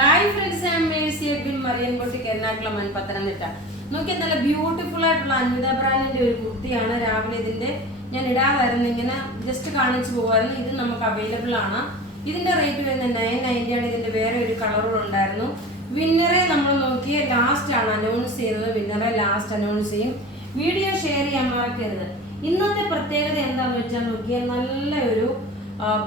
Hi friends, I am Mercy Edwin Mariyankotti, Ernakulam, Pathanamthitta. നോക്കിയാൽ നല്ല beautiful ആയിട്ടുള്ള അൻവിത ബ്രാൻഡിന്റെ ഒരു കുർത്തിയാണ്. രാവിലെ ഇതിന്റെ ഞാൻ ഇടാതായിരുന്നു, ഇങ്ങനെ ജസ്റ്റ് കാണിച്ചു പോകുമായിരുന്നു. ഇത് നമുക്ക് അവൈലബിൾ ആണ്. ഇതിന്റെ റേറ്റ് വരുന്നത് 990 ആണ്. ഇതിന്റെ വേറെ ഒരു കളറും ഉണ്ടായിരുന്നു. വിന്നറെ നമ്മൾ നോക്കിയ ലാസ്റ്റ് ആണ് അനൗൺസ് ചെയ്യുന്നത്. വിന്നറെ ലാസ്റ്റ് അനൗൺസ് ചെയ്യും. വീഡിയോ ഷെയർ ചെയ്യാൻ മറക്കരുത്. ഇന്നത്തെ പ്രത്യേകത എന്താന്ന് വെച്ചാൽ നോക്കിയാൽ നല്ല ഒരു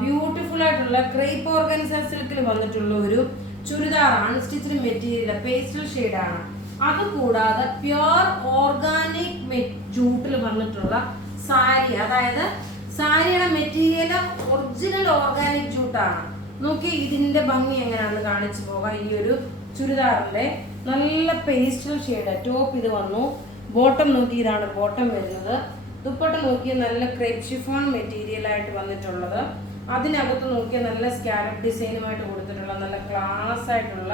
ബ്യൂട്ടിഫുൾ ആയിട്ടുള്ള ക്രേപ്പ് ഓർഗൻസ സിൽക്കിൽ വന്നിട്ടുള്ള ഒരു ചുരിദാറാണ്. സ്റ്റിച്ചിങ് മെറ്റീരിയൽ പേസ്റ്റൽ ഷെയ്ഡാണ്. അതുകൂടാതെ പ്യുർ ഓർഗാനിക് ജൂട്ടിൽ വന്നിട്ടുള്ള സാരി, അതായത് സാരിയുടെ മെറ്റീരിയൽ ഒറിജിനൽ ഓർഗാനിക് ജൂട്ടാണ്. നോക്കി ഇതിന്റെ ഭംഗി എങ്ങനെയാണെന്ന് കാണിച്ചു പോകാം. ഈ ഒരു ചുരിദാറിന്റെ നല്ല പേസ്റ്റൽ ഷെയ്ഡ് ടോപ്പ് ഇത് വന്നു. ബോട്ടം നോക്കി, ഇതാണ് ബോട്ടം വരുന്നത്. ദുപ്പട്ട നോക്കിയ നല്ല ക്രേപ്പ് ഷിഫോൺ മെറ്റീരിയൽ ആയിട്ട് വന്നിട്ടുള്ളത്. അതിനകത്ത് നോക്കിയ നല്ല സ്കാലപ്പ് ഡിസൈനുമായിട്ട് കൊടുത്തിട്ടുള്ള നല്ല ക്ലാസ് ആയിട്ടുള്ള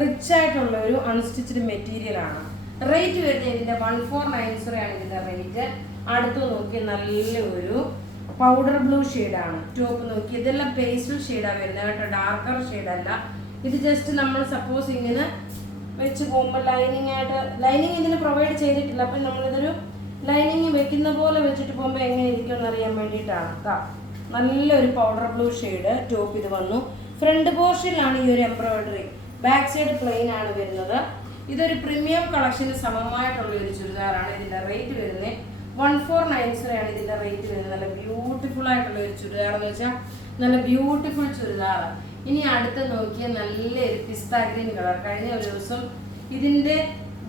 റിച്ച് ആയിട്ടുള്ള ഒരു അൺസ്റ്റിച്ച്ഡ് മെറ്റീരിയൽ ആണ്. റേറ്റ് വരുന്നത് ഇതിന്റെ 1490 ആണ് ഇതിന്റെ റേറ്റ്. അടുത്ത് നോക്കിയ നല്ല ഒരു പൗഡർ ബ്ലൂ ഷെയ്ഡാണ്. ടോപ്പ് നോക്കി ഇതെല്ലാം പേസ്റ്റൽ ഷെയ്ഡാണ് വരുന്നത് കേട്ടോ, ഡാർക്കർ ഷെയ്ഡ് അല്ല. ഇത് ജസ്റ്റ് നമ്മൾ സപ്പോസ് ഇങ്ങനെ വെച്ച് പോകുമ്പോൾ ലൈനിങ് ഇതിന് പ്രൊവൈഡ് ചെയ്തിട്ടില്ല. അപ്പം നമ്മളിതൊരു ലൈനിങ് വെക്കുന്ന പോലെ വെച്ചിട്ട് പോകുമ്പോൾ എങ്ങനെ ഇരിക്കും എന്ന് അറിയാൻ വേണ്ടിയിട്ടാണ്. നല്ലൊരു പൗഡർ ബ്ലൂ ഷെയ്ഡ് ടോപ്പ് ഇത് വന്നു. ഫ്രണ്ട് പോർഷനിലാണ് ഈ ഒരു എംബ്രോയിഡറി. ബാക്ക് സൈഡ് പ്ലെയിൻ ആണ് വരുന്നത്. ഇതൊരു പ്രീമിയം കളക്ഷന് സമമായിട്ടുള്ള ഒരു ചുരിദാറാണ്. ഇതിന്റെ റേറ്റ് വരുന്നത് 1490 ആണ് ഇതിന്റെ റേറ്റ് വരുന്നത്. നല്ല ബ്യൂട്ടിഫുൾ ആയിട്ടുള്ള ഒരു ചുരിദാർ എന്ന് വെച്ചാൽ നല്ല ബ്യൂട്ടിഫുൾ ചുരിദാർ. ഇനി അടുത്ത് നോക്കിയാൽ നല്ലൊരു പിസ്ത ഗ്രീൻ കളർ. കഴിഞ്ഞ ഒരു ദിവസം ഇതിന്റെ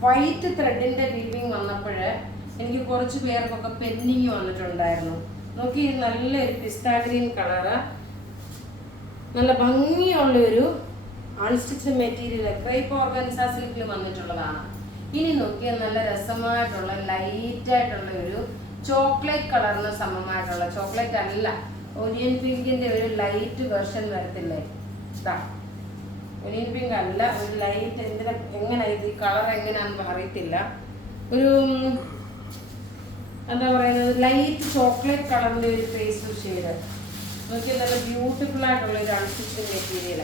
വൈറ്റ് ത്രെഡിന്റെ വീവിങ് വന്നപ്പോൾ എനിക്ക് കുറച്ച് പേർക്കൊക്കെ പെൻഡിങ് വന്നിട്ടുണ്ടായിരുന്നു. നോക്കി നല്ലൊരു പിസ്ത ഗ്രീൻ കളറ്, നല്ല ഭംഗിയുള്ള ഒരു അൺസ്റ്റിച്ച്ഡ് മെറ്റീരിയൽ ക്രേപ്പ് ഓർഗൻസ സിൽക്കിൽ വന്നിട്ടുള്ളതാണ്. ഇനി നോക്കിയാൽ നല്ല രസമായിട്ടുള്ള ലൈറ്റ് ആയിട്ടുള്ള ഒരു ചോക്ലേറ്റ് കളറിന് സമമായിട്ടുള്ള, ചോക്ലേറ്റ് അല്ല, ഒനിയൻ പിങ്കിന്റെ ഒരു ലൈറ്റ് വെർഷൻ വരത്തില്ലേ, ഒനിയൻ പിങ്ക് അല്ല, ഒരു ലൈറ്റ് എങ്ങനെ ഇത് കളർ എങ്ങനെയാണെന്ന് അറിയത്തില്ല, ഒരു എന്താ പറയുന്നത് ലൈറ്റ് ചോക്ലേറ്റ് കളറിന്റെ ഒരു പേസ്റ്റൽ ഷെയ്ഡ്. നോക്കിയാൽ നല്ല ബ്യൂട്ടിഫുൾ ആയിട്ടുള്ള ഒരു അൺസ്റ്റിച്ച്ഡ് മെറ്റീരിയൽ.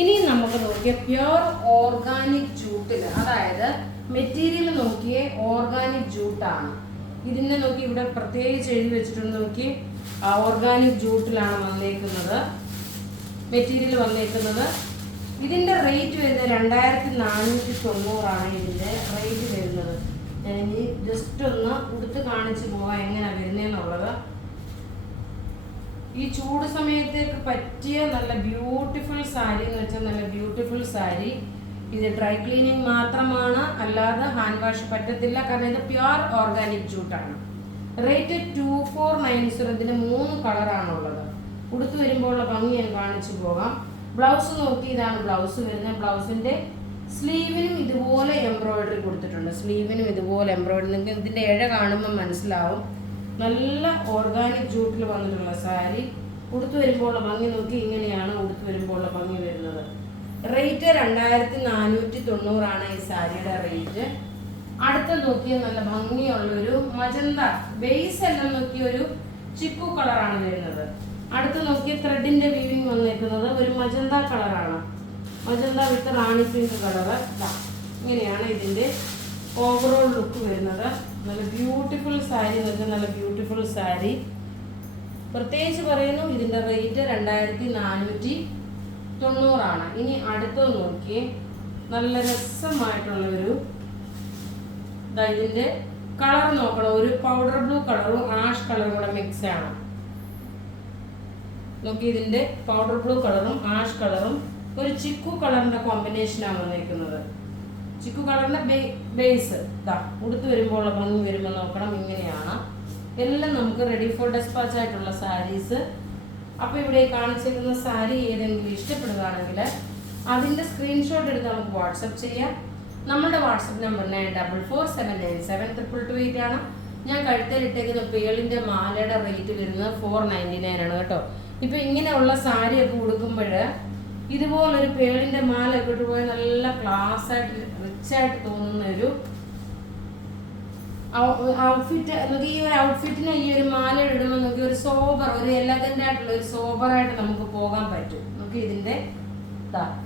ഇനി നമുക്ക് നോക്കിയ പ്യുർ ഓർഗാനിക് ജൂട്ടിൽ, അതായത് മെറ്റീരിയൽ നോക്കിയ ഓർഗാനിക് ജൂട്ടാണ്. ഇതിനെ നോക്കി ഇവിടെ പ്രത്യേകിച്ച് എഴുതി വെച്ചിട്ടുണ്ട്. നോക്കി ഓർഗാനിക് ജൂട്ടിലാണ് വന്നേക്കുന്നത് മെറ്റീരിയൽ വന്നേക്കുന്നത്. ഇതിന്റെ റേറ്റ് വരുന്നത് 2490 ആണ് ഇതിന്റെ റേറ്റ് വരുന്നത്. ഞാൻ ഇനി ജസ്റ്റ് ഒന്ന് ഉടുത്ത് കാണിച്ചു പോവാം എങ്ങനെയാ വരുന്നതെന്നുള്ളത്. ഈ ചൂട് സമയത്തേക്ക് പറ്റിയ നല്ല ബ്യൂട്ടിഫുൾ സാരി എന്ന് വെച്ചാൽ നല്ല ബ്യൂട്ടിഫുൾ സാരി. ഇത് ഡ്രൈ ക്ലീനിങ് മാത്രമാണ്, അല്ലാതെ ഹാൻഡ് വാഷ് പറ്റത്തില്ല, കാരണം ഇത് പ്യുർ ഓർഗാനിക് ജൂട്ടാണ്. റേറ്റ് 2490. ഇതിന് 3 കളറാണുള്ളത്. ഉടുത്ത് വരുമ്പോൾ ഉള്ള ഭംഗി ഞാൻ കാണിച്ചു പോകാം. ബ്ലൗസ് നോക്കി, ഇതാണ് ബ്ലൗസ് വരുന്നത്. ബ്ലൗസിന്റെ സ്ലീവിനും ഇതുപോലെ എംബ്രോയിഡറി കൊടുത്തിട്ടുണ്ട്. സ്ലീവിനും ഇതുപോലെ എംബ്രോയിഡറി, നിങ്ങൾക്ക് ഇതിന്റെ ഇഴ കാണുമ്പോൾ മനസ്സിലാവും. നല്ല ഓർഗാനിക് ജൂട്ടിൽ വന്നിട്ടുള്ള സാരി. ഉടുത്ത് വരുമ്പോൾ ഭംഗി നോക്കി, ഇങ്ങനെയാണ് ഉടുത്ത് വരുമ്പോൾ ഭംഗി വരുന്നത്. റേറ്റ് 2490 ആണ് ഈ സാരിയുടെ റേറ്റ്. അടുത്ത നോക്കിയ നല്ല ഭംഗിയുള്ളൊരു മജന്ത ബേസ് എല്ലാം നോക്കിയ ഒരു ചിക്കു കളറാണ് വരുന്നത്. അടുത്ത് നോക്കിയ ത്രെഡിന്റെ വീവിങ് വന്നേക്കുന്നത് ഒരു മജന്ത കളറാണ്. മജന്ത വിത്ത് റാണി പിങ്ക് കളറ്. ഇങ്ങനെയാണ് ഇതിന്റെ ഓവറോൾ ലുക്ക് വരുന്നത്. നല്ല ബ്യൂട്ടിഫുൾ സാരി എന്ന് വെച്ചാൽ നല്ല ബ്യൂട്ടിഫുൾ സാരി. പ്രത്യേകിച്ച് പറയുന്നു ഇതിന്റെ റേറ്റ് 2490 ആണ്. ഇനി അടുത്തത് നോക്കി നല്ല രസമായിട്ടുള്ളൊരു ഇതിന്റെ കളർ നോക്കണം. ഒരു പൗഡർ ബ്ലൂ കളറും ആഷ് കളറും കൂടെ മിക്സ് ആണ്. നോക്കി ഇതിന്റെ പൗഡർ ബ്ലൂ കളറും ആഷ് കളറും ഒരു ചിക്കു കളറിന്റെ കോമ്പിനേഷനാണ് വന്നിരിക്കുന്നത്. ചിക്കു കളറിന്റെ ബേസ് ഉടുത്ത് വരുമ്പോൾ ഭംഗി വരുമ്പോൾ നോക്കണം. ഇങ്ങനെയാണ് എല്ലാം നമുക്ക് റെഡി ഫോർ ഡെസ്പാച്ച് ആയിട്ടുള്ള സാരീസ്. അപ്പോൾ ഇവിടെ കാണിച്ചിരിക്കുന്ന സാരി ഏതെങ്കിലും ഇഷ്ടപ്പെടുകയാണെങ്കിൽ അതിന്റെ സ്ക്രീൻഷോട്ട് എടുത്ത് നമുക്ക് വാട്സപ്പ് ചെയ്യാം. നമ്മുടെ വാട്സപ്പ് നമ്പർ 9447972228 ആണ്. ഞാൻ കഴുത്തേലിട്ടേക്കുന്ന പേളിന്റെ മാലയുടെ റേറ്റ് വരുന്നത് 499 ആണ് കേട്ടോ. ഇപ്പൊ ഇങ്ങനെയുള്ള സാരിയൊക്കെ ഉടുക്കുമ്പോൾ ഇതുപോലൊരു പേളിന്റെ മാല ഇട്ട് പോയാൽ നല്ല ക്ലാസ് ആയിട്ട് റിച്ച് ആയിട്ട് തോന്നുന്ന ഒരു ഔട്ട്ഫിറ്റ്. ഈ ഒരു ഔട്ട്ഫിറ്റിന് ഈ ഒരു മാല ഇടുമ്പോൾ നമുക്ക് ഒരു സോബർ, ഒരു എലഗന്റ് ആയിട്ടുള്ള ഒരു സോബറായിട്ട് നമുക്ക് പോകാൻ പറ്റും. നമുക്ക് ഇതിന്റെ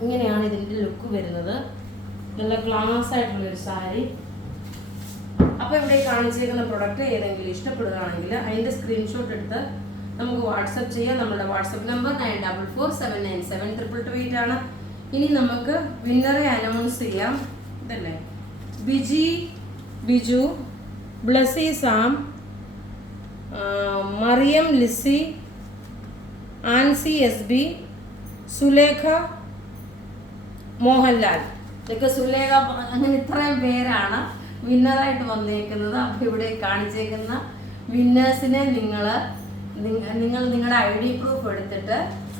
ഇങ്ങനെയാണ് ഇതിൻ്റെ ലുക്ക് വരുന്നത്. നല്ല ക്ലാസ് ആയിട്ടുള്ളൊരു സാരി. അപ്പോൾ ഇവിടെ കാണിച്ചിരിക്കുന്ന പ്രൊഡക്റ്റ് ഏതെങ്കിലും ഇഷ്ടപ്പെടുകയാണെങ്കിൽ അതിൻ്റെ സ്ക്രീൻഷോട്ട് എടുത്ത് നമുക്ക് വാട്സപ്പ് ചെയ്യാം. നമ്മുടെ വാട്സപ്പ് നമ്പർ 9447972228 ആണ്. ഇനി നമുക്ക് വിന്നറെ അനൗൺസ് ചെയ്യാം. ഇതല്ലേ, ബിജു, ബ്ലസി സാം, മറിയം ലിസി, ആൻസി SB, സുലേഖ മോഹൻലാൽ. ഇതൊക്കെ സുലേഖ, അങ്ങനെ ഇത്രയും പേരാണ് വിന്നറായിട്ട് വന്നേക്കുന്നത്. അപ്പോൾ ഇവിടെ കാണിച്ചേക്കുന്ന വിന്നേഴ്സിനെ നിങ്ങൾ നിങ്ങളുടെ ID പ്രൂഫ് എടുത്തിട്ട്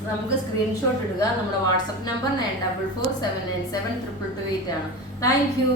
നമുക്ക് സ്ക്രീൻഷോട്ട് ഇടുക. നമ്മുടെ വാട്സപ്പ് നമ്പർ 9447972228 ആണ്. Thank you.